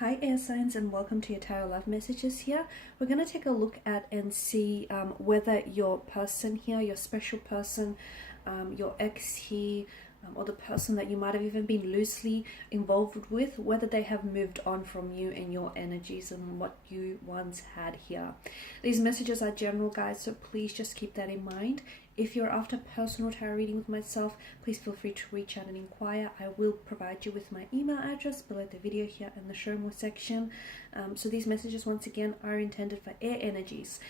Hi air signs, and welcome to your tarot love messages here. We're going to take a look at and see whether your person here, your special person, your ex here, or the person that you might have even been loosely involved with, whether they have moved on from you and your energies and what you once had here. These messages are general, guys, so please just keep that in mind. If you're after personal tarot reading with myself, please feel free to reach out and inquire. I will provide you with my email address below the video here in the show more section. So these messages, once again, are intended for air energies.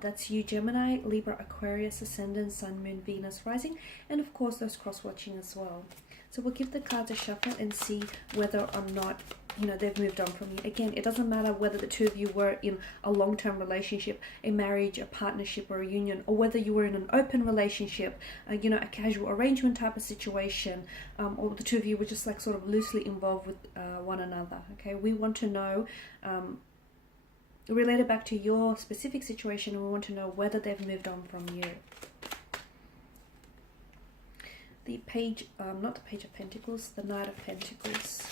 That's you, Gemini, Libra, Aquarius, Ascendant, Sun, Moon, Venus, Rising, and of course those cross-watching as well. So we'll give the cards a shuffle and see whether or not, they've moved on from you. Again, it doesn't matter whether the two of you were in a long-term relationship, a marriage, a partnership, or a union, or whether you were in an open relationship, a casual arrangement type of situation, or the two of you were just like sort of loosely involved with one another. Okay, we want to know, relate it back to your specific situation, and we want to know whether they've moved on from you. The page, not the Page of Pentacles, the Knight of Pentacles.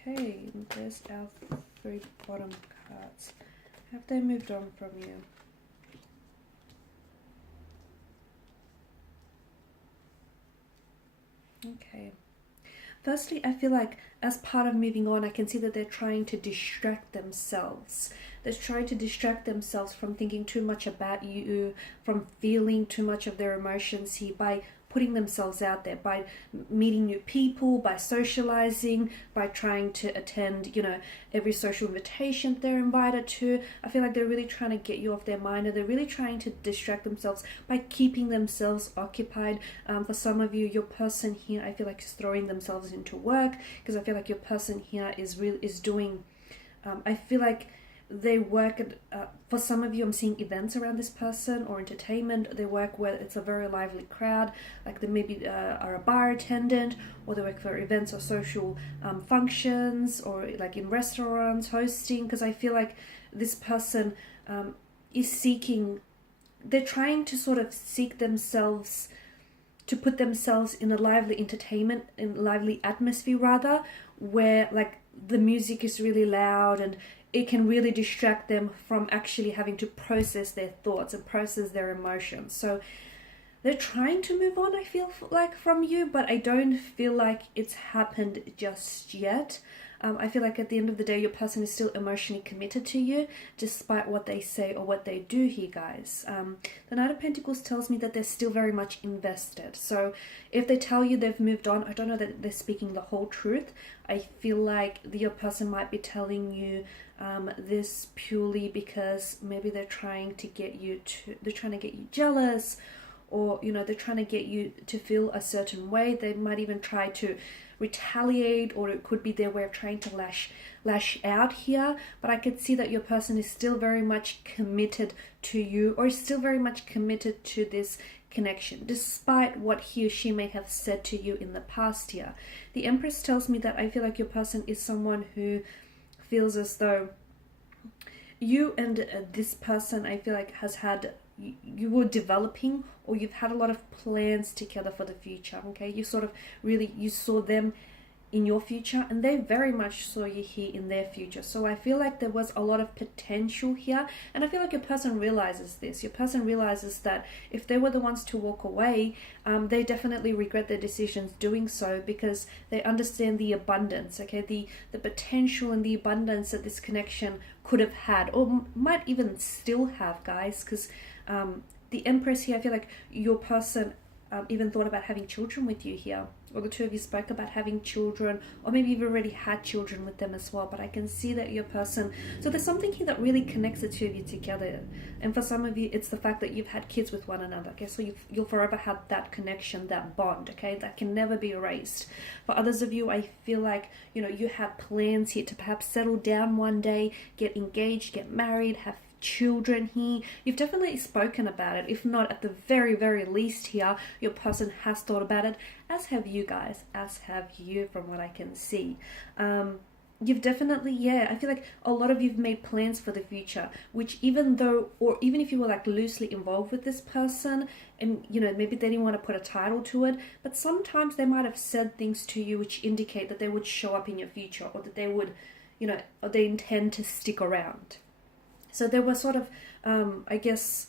Okay, there's our three bottom cards. Have they moved on from you? Okay. Firstly, I feel like as part of moving on, I can see that they're trying to distract themselves. They're trying to distract themselves from thinking too much about you, from feeling too much of their emotions here by putting themselves out there, by meeting new people, by socializing, by trying to attend, every social invitation they're invited to. I feel like they're really trying to get you off their mind, and they're really trying to distract themselves by keeping themselves occupied. For some of you, your person here, I feel like is throwing themselves into work, because I feel like your person here is doing, I feel like they work at, for some of you, I'm seeing events around this person or entertainment. They work where it's a very lively crowd, like they maybe are a bar attendant, or they work for events or social functions, or like in restaurants, hosting, because I feel like this person is seeking, they're trying to sort of seek themselves, to put themselves in a lively entertainment, in lively atmosphere rather, where like the music is really loud and it can really distract them from actually having to process their thoughts and process their emotions. So they're trying to move on, I feel like, from you, but I don't feel like it's happened just yet. I feel like at the end of the day, your person is still emotionally committed to you, despite what they say or what they do here, guys. The Knight of Pentacles tells me that they're still very much invested. So if they tell you they've moved on, I don't know that they're speaking the whole truth. I feel like your person might be telling you this purely because maybe they're trying to get you jealous, or they're trying to get you to feel a certain way. They might even try to retaliate, or it could be their way of trying to lash out here. But I could see that your person is still very much committed to you, or is still very much committed to this connection, despite what he or she may have said to you in the past here. The Empress tells me that I feel like your person is someone who feels as though you and this person, I feel like, has had, you were developing, or you've had a lot of plans together for the future. Okay, you sort of really, you saw them in your future, and they very much saw you here in their future. So I feel like there was a lot of potential here, and I feel like your person realizes this. Your person realizes that if they were the ones to walk away, they definitely regret their decisions doing so, because they understand the abundance, okay, the potential and the abundance that this connection could have had, or might even still have, guys, because the Empress here, I feel like your person even thought about having children with you here, or the two of you spoke about having children, or maybe you've already had children with them as well. But I can see that your person, so there's something here that really connects the two of you together. And for some of you, it's the fact that you've had kids with one another, okay? So you'll forever have that connection, that bond, okay? That can never be erased. For others of you, I feel like, you have plans here to perhaps settle down one day, get engaged, get married, have children here. You've definitely spoken about it. If not, at the very, very least here, your person has thought about it, as have you guys, as have you, from what I can see. You've definitely, yeah, I feel like a lot of you've made plans for the future, which even though, or even if you were like loosely involved with this person and, you know, maybe they didn't want to put a title to it, but sometimes they might have said things to you which indicate that they would show up in your future, or that they would, you know, or they intend to stick around. So there were sort of, I guess,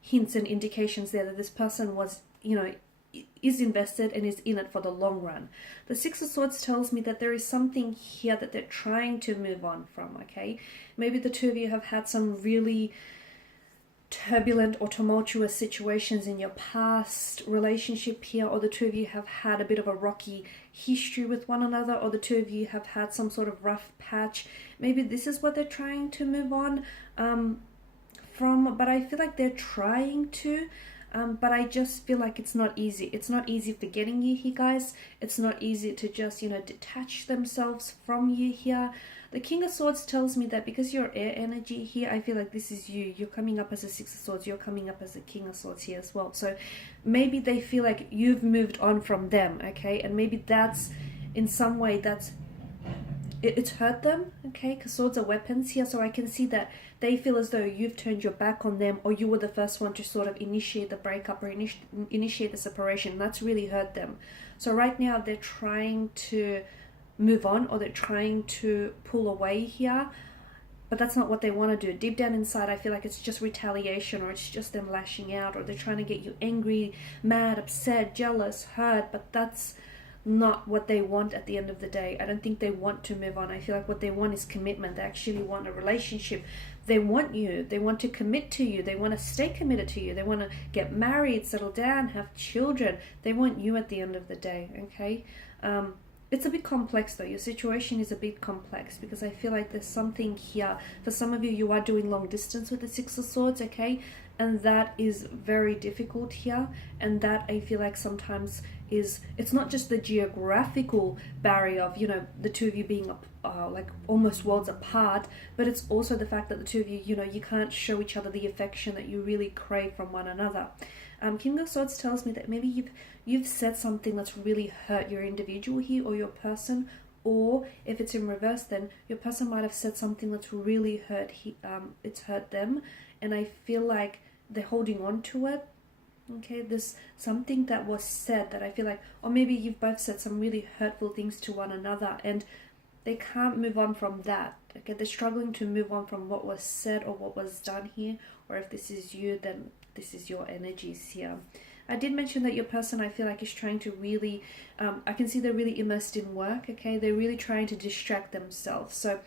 hints and indications there that this person was, you know, is invested and is in it for the long run. The Six of Swords tells me that there is something here that they're trying to move on from, okay? Maybe the two of you have had some really turbulent or tumultuous situations in your past relationship here, or the two of you have had a bit of a rocky history with one another, or the two of you have had some sort of rough patch. Maybe this is what they're trying to move on from, but I feel like they're trying to. But I just feel like it's not easy. It's not easy forgetting you here, guys. It's not easy to just, you know, detach themselves from you here. The King of Swords tells me that because you're air energy here, I feel like this is you. You're coming up as a Six of Swords. You're coming up as a King of Swords here as well. So maybe they feel like you've moved on from them, okay? And maybe that's, in some way, that's it's hurt them, okay? Because swords are weapons here, so I can see that they feel as though you've turned your back on them, or you were the first one to sort of initiate the breakup or initiate the separation. That's really hurt them. So right now they're trying to move on, or they're trying to pull away here, but that's not what they want to do. Deep down inside, I feel like it's just retaliation, or it's just them lashing out, or they're trying to get you angry, mad, upset, jealous, hurt, but that's not what they want at the end of the day. I don't think they want to move on. I feel like what they want is commitment. They actually want a relationship. They want you. They want to commit to you. They want to stay committed to you. They want to get married, settle down, have children. They want you at the end of the day, okay? It's a bit complex though. Your situation is a bit complex because I feel like there's something here. For some of you, you are doing long distance with the Six of Swords, okay? And that is very difficult here. And that I feel like sometimes is, it's not just the geographical barrier of, you know, the two of you being like almost worlds apart, but it's also the fact that the two of you, you know, you can't show each other the affection that you really crave from one another. King of Swords tells me that maybe you've said something that's really hurt your individual here or your person, or if it's in reverse, then your person might have said something that's really hurt it's hurt them, and I feel like they're holding on to it. Okay, there's something that was said that I feel like, or maybe you've both said some really hurtful things to one another and they can't move on from that. Okay, they're struggling to move on from what was said or what was done here, or if this is you, then this is your energies here. I did mention that your person, I feel like, is trying to really, I can see they're really immersed in work, okay? They're really trying to distract themselves. So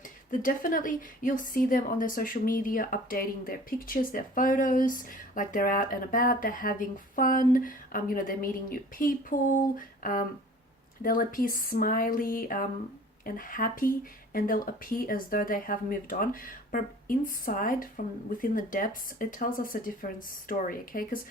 definitely, you'll see them on their social media updating their pictures, their photos, like they're out and about, they're having fun, you know, they're meeting new people, they'll appear smiley and happy, and they'll appear as though they have moved on. But inside, from within the depths, it tells us a different story, okay? Because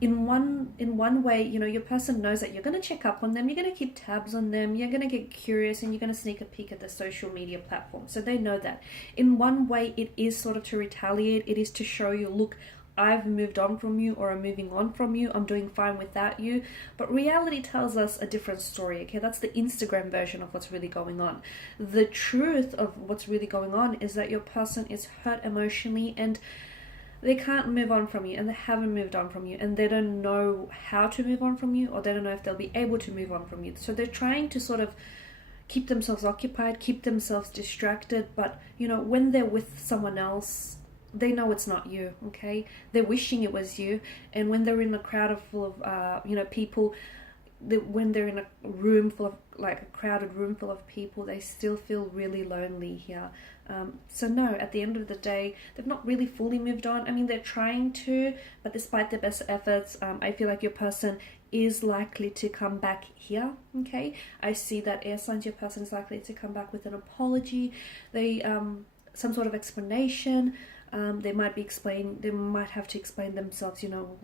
in one way, you know, your person knows that you're going to check up on them, you're going to keep tabs on them, you're going to get curious, and you're going to sneak a peek at the social media platform. So they know that. In one way, it is sort of to retaliate. It is to show you, look, I've moved on from you, or I'm moving on from you, I'm doing fine without you. But reality tells us a different story, okay? That's the Instagram version of what's really going on. The truth of what's really going on is that your person is hurt emotionally, and they can't move on from you, and they haven't moved on from you, and they don't know how to move on from you, or they don't know if they'll be able to move on from you. So they're trying to sort of keep themselves occupied, keep themselves distracted, but, you know, when they're with someone else, they know it's not you, okay? They're wishing it was you, and when they're in a crowd full of, you know, people, when they're in a room full of, like a crowded room full of people, they still feel really lonely here. So no, at the end of the day, they've not really fully moved on. I mean, they're trying to, but despite their best efforts, I feel like your person is likely to come back here, okay? I see that air signs, your person is likely to come back with an apology, some sort of explanation. They might have to explain themselves, you know,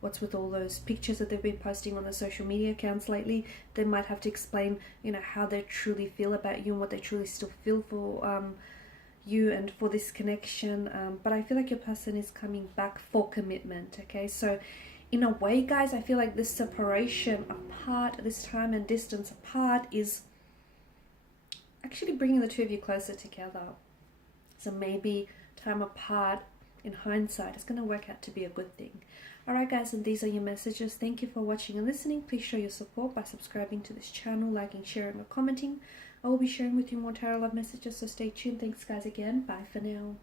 what's with all those pictures that they've been posting on the social media accounts lately. They might have to explain, you know, how they truly feel about you and what they truly still feel for you and for this connection. But I feel like your person is coming back for commitment, okay? So in a way, guys, I feel like this separation apart, this time and distance apart, is actually bringing the two of you closer together. So maybe time apart, in hindsight, is going to work out to be a good thing. Alright guys, and these are your messages. Thank you for watching and listening. Please show your support by subscribing to this channel, liking, sharing or commenting. I will be sharing with you more tarot love messages, so stay tuned. Thanks guys again. Bye for now.